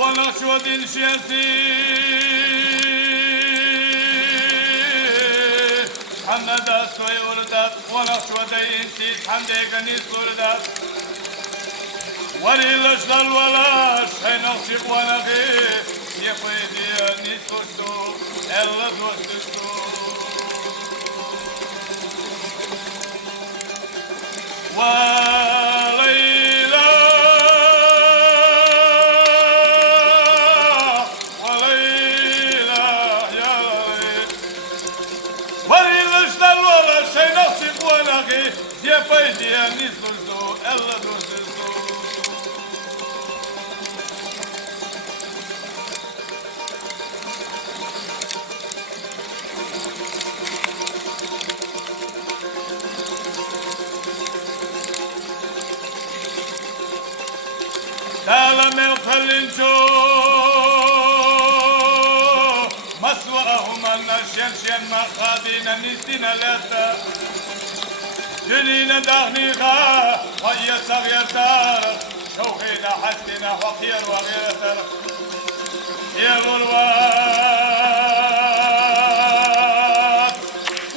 ونشوة شيسي حمد سوي وردت ونشوة إنسي حمدي سردت وليلش للولاش حينغشق ونغي يفيدي نسوشتو إلا دوشتو وليلى وليلى يا ليل وليلش للولاش حينغشق ونغي يفيدي نسوشتو إلا دوشتو تعلم الخلنجو مسوأهم النشيان مخادين نسين لتا جنين دهنيها وهي صغير تارك شوخينا حسنا وخير وغير تارك يلو الواد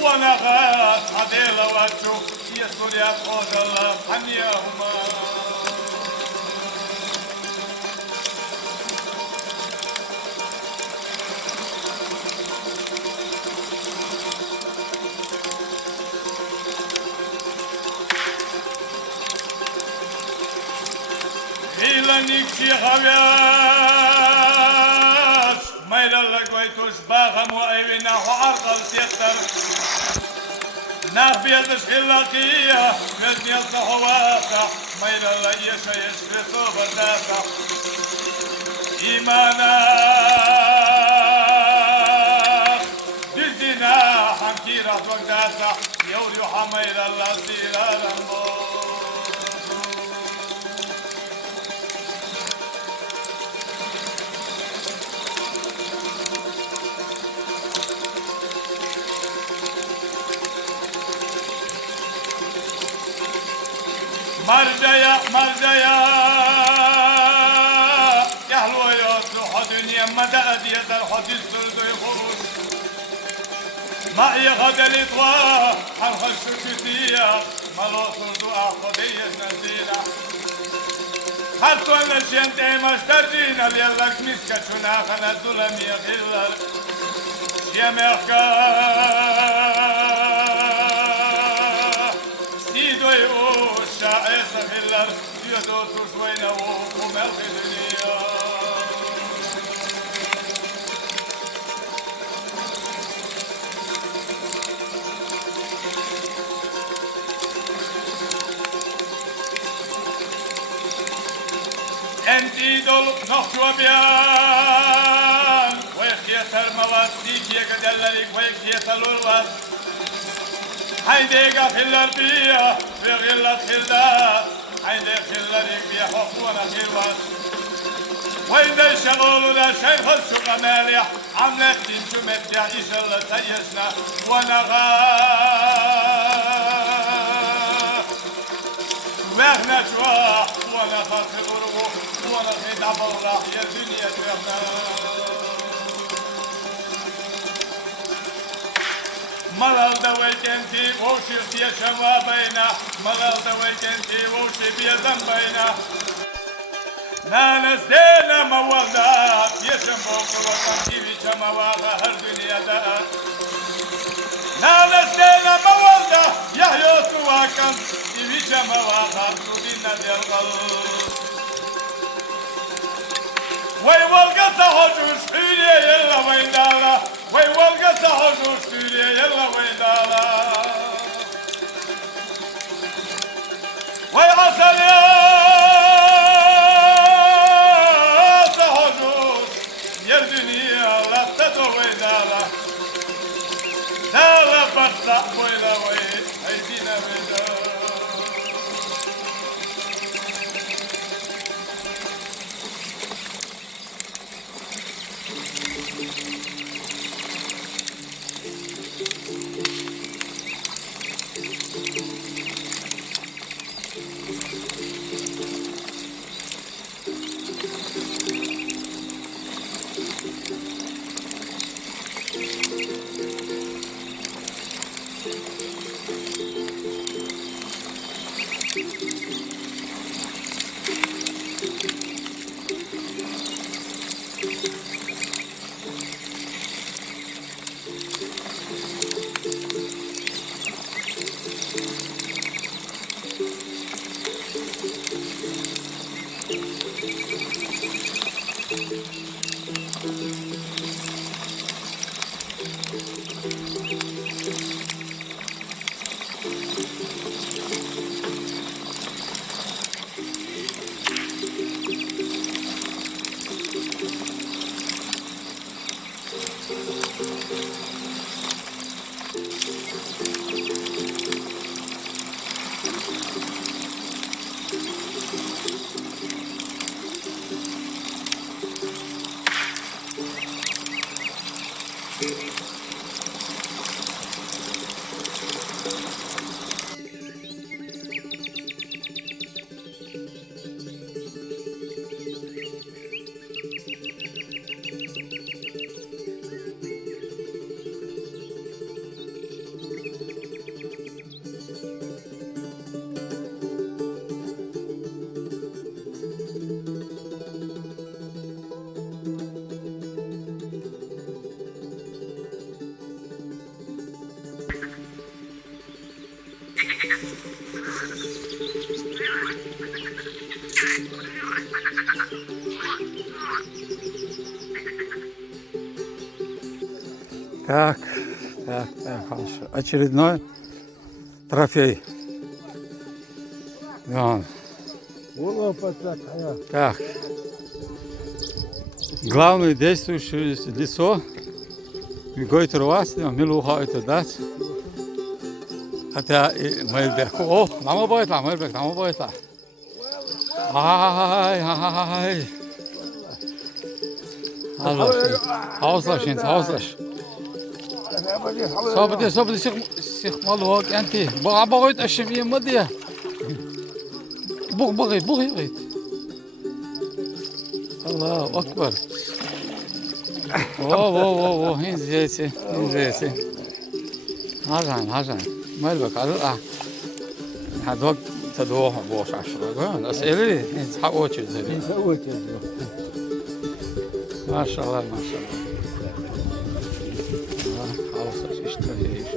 ونغات عديل واتشو يسول يقود الله حنيهما Nikci haviash Mayralla goytush bagam wa evina huarqal siyattar Nahbiyadish hillaqiya Vezniyalsa huwaqa Mayralla yesha yeshrisu badata İmana Düzdina Hamkira vagdata Yavruha mayralla ziraran bo مرجيا مرجيا يحلو يطرح دنيا مدى أدية الحديث سردو يخرج معي غدا الإطواء حنخش كتية ملو سردو أخذية نزيلة حتى نشين تيمش تردينا ليلك مسكة شناخنا الظلم يغلر يا مخكا سيدو يقول شاعر خلال يدوس شوينا وقوم الخلية انتي دول نخشوا بيان ويخيس المواد ديكي قدللك ويخيس الولوات حيديقى في الأربية في غلة خلدات حيدي خلالك في حقونا خلوات وإذا الشغول ذا شيخ الشغى مالح عملت تنشو مدع إيش الله سيسنا ونغا وإحنا شواح ونغا في غربو ونغا دعب الراح يا الدنيا وإحنا ملال دويتنتي ووشي في شوابينا ملال دويتنتي ووشي في ذنبينا نانس دينا موضات يسموك وقمتي في شمواغا هر دنيا دا نانس دينا موضات يحيو سواكم في شمواغا تدين ديالغل ويوالغا سحجوش حيلي يلا ويندالا ويوالغا سحجوش حيلي يلا ويندالا ويعسل يا سحجوش يردني لا تدو ويندالا لا بطلع ويلا ويد هيدينا ويندالا Так, очередной трофей. Вон. Так. Главное действующее лицо. Гойт руас, милуха это дать. Хотя Мельбек. О, намо бойта, Мельбек, намо бойта. Ай. Hauslaş şimdi, hauslaş. Sabıdı sıkmalı o kenti. Bağa boyut aşım yemedi ya. Bu gayet. Allahu Akbar. Oh, hizesi. Hazan. Maalbek Allah. Hadok تدوه بوش عشرة. أسئلة نسحقوا كذي. ما شاء الله. خلاص اشتري ايش.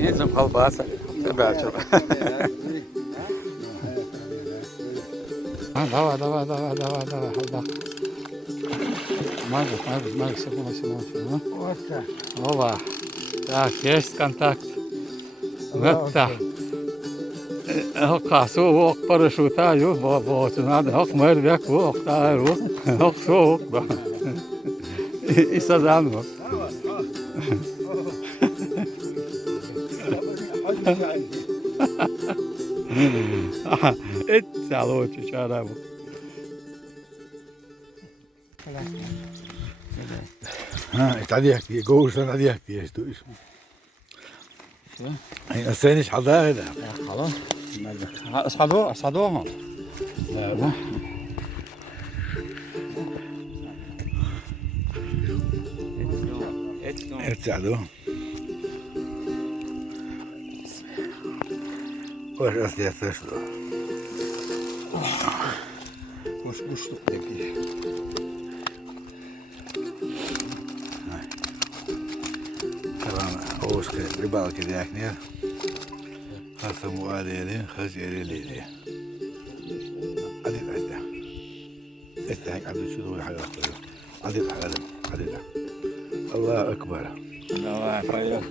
هيزم خلباسة. تبع شو. دوا. Мальчик, снимай. Ова. Так, есть контакт. Вот так. Касу ок парашютаю, вот надо ок мэрвек ок тайру, ок соок ба. И садан ба. Это лучше чарабу. تعديك جوز انا تعديك ايش تو اسمه هي الثاني حضاره ده خلاص اصعدوهم لا ارتعدوهم وش أصلي أستشعر Kuş kuşluk dedi. Oğuz ribalki diyekler. Hasta muadeli, hız erili. عدد. استهك عبد الشذو الحلقة. عدد. الله أكبر. الله يخليك.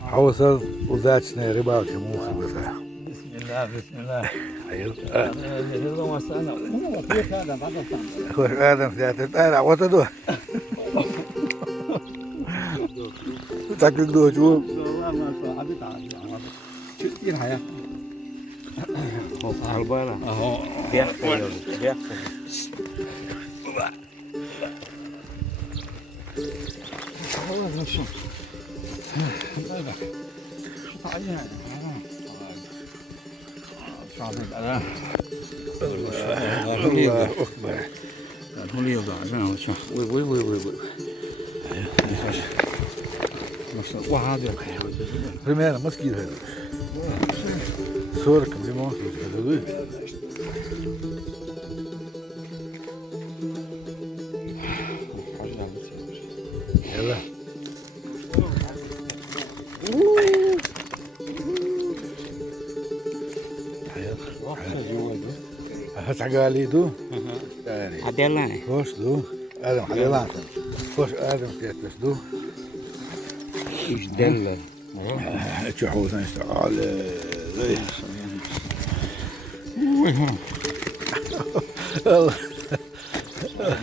حوصل وذاتنا رباك موخي بفا. بسم الله. أيوه. يلا وسأنا. كيف هذا بعد خوش آدم ثلاثة طالع وتدوه. تاكل دوه شو؟ والله ما شاء الله عبيت عادي. شو كثير حياة. هالبانا أهو بيحكي والله ماشي. طيب. الله أكبر. هو يوضع زين شو. وي. وهذا رمينا مسكين هذا. صورك بليمون هذا. سعقالي دو يعني Adelante. خوش دو ادم حليلان خوش ادم تيتس دو İşdelle. تشوفوا استقال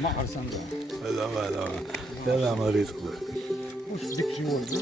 Ne arsan da. لا مريض Uç dik şey oldu.